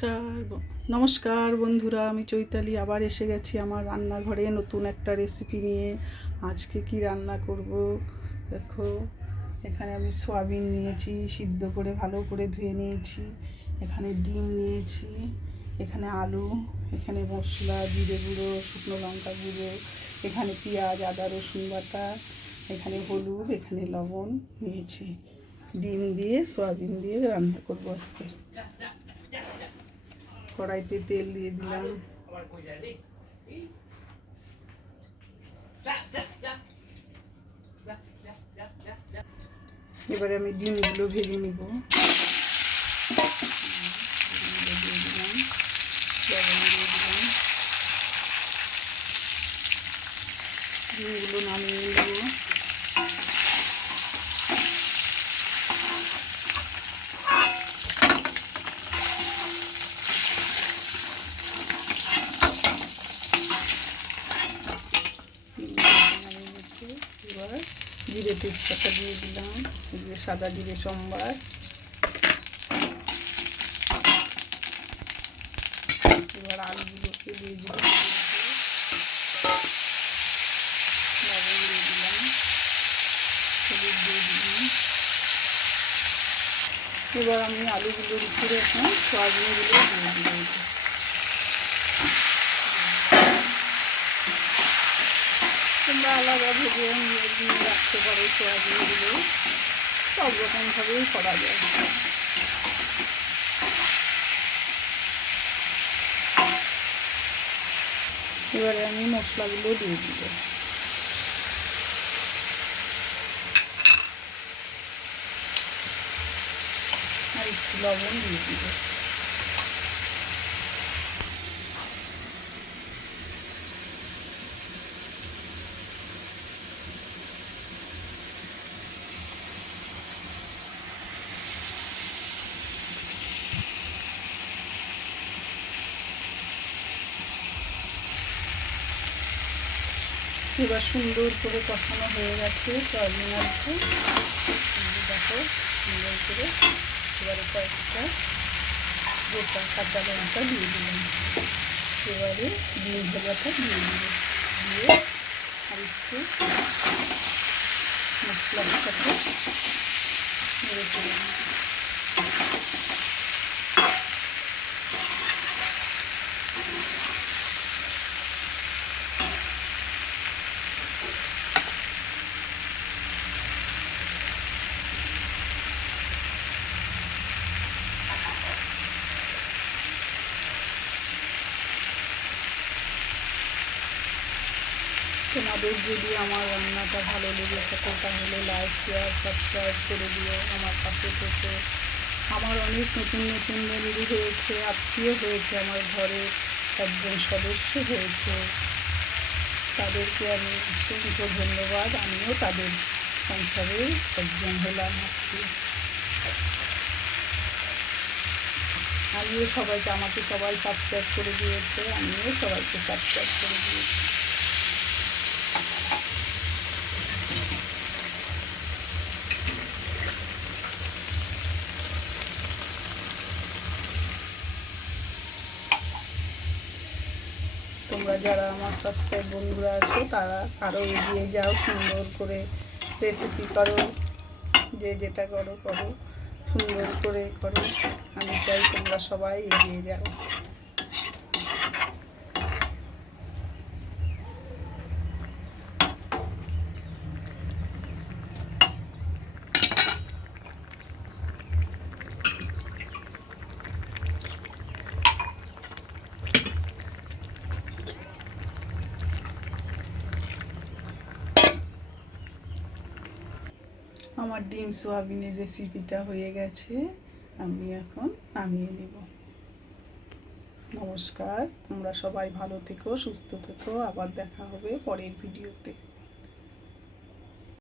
নমস্কার নমস্কার বন্ধুরা, আমি চৈতালি আবার এসে গেছি আমার রান্নাঘরে নতুন একটা রেসিপি নিয়ে। আজকে কি রান্না করব দেখো। এখানে আমি সয়াবিন নিয়েছি, সিদ্ধ করে ভালো করে ধুয়ে নিয়েছি। এখানে ডিম নিয়েছি, এখানে আলু, এখানে মশলা, জিরে গুঁড়ো, শুকনো লঙ্কা গুঁড়ো, এখানে পেঁয়াজ, আদা, রসুন বাটা, এখানে হলুদ, এখানে লবণ নিয়েছি। ডিম দিয়ে সয়াবিন দিয়ে রান্না করবো আজকে। কড়াইতে তেল দিয়ে দিলাম। এবারে আমি ডিমগুলো ভেজে নিব। দিয়ে দিলাম, লবণ দিয়ে দিলাম, ডিমগুলো নামিয়ে নেব। এবার জিরে তেজপাতা দিয়ে দিলাম, জিরে সাদা জিরে সম্বার। এবার আলুগুলোকে দিয়ে দিলাম, লবণ দিয়ে দিলাম, হলুদ দিয়ে দিলাম। এবার আমি আলুগুলোর উপরে এখন সয়াবিনগুলো দিয়ে দিলাম। তোমরা আলাদা ভেজে নিয়ে রাখতে পারো সয়াবিনগুলো, সব রকমভাবেই করা যায়। এবারে আমি মশলাগুলো দিয়ে দিব। আর একটু লবণ দিয়ে দিব। এবার সুন্দর করে কষানো হয়ে গেছে সয়াবিন আলু। দেখো সুন্দর করে। এবারে কয়েকটা গোটা কাঁচা লঙ্কা দিয়ে দিলাম। এবারে ডিম ভাজাটা দিয়ে দিব। দিয়ে আর একটু মশলার সাথে নেড়ে দিলাম। তোমাদের যদি আমার রান্নাটা ভালো লেগে থাকে তাহলে লাইক, শেয়ার, সাবস্ক্রাইব করে দিও আমার পাশে থেকে। আমার অনেক নতুন নতুন বন্ধু হয়েছে, আত্মীয় হয়েছে, আমার ঘরে একজন সদস্য হয়েছে। তাদেরকে আমি অসংখ্য ধন্যবাদ। আমিও তাদের সংসারে একজন হলাম আত্মীয়। আমিও সবাইকে, আমাকে সবাই সাবস্ক্রাইব করে দিয়েছে, আমিও সবাইকে সাবস্ক্রাইব করে দিয়েছি। তোমরা যারা আমার সাবস্ক্রাইব বন্ধুরা আছো তারা আরও এগিয়ে যাও, সুন্দর করে রেসিপি করো, যে যেটা করো করো, সুন্দর করে করো। আমি চাই তোমরা সবাই এগিয়ে যাও। আমার ডিম সোয়াবিনের রেসিপিটা হয়ে গেছে, আমি এখন নামিয়ে নেব। নমস্কার, তোমরা সবাই ভালো থেকো, সুস্থ থেকো। আবার দেখা হবে পরের ভিডিওতে।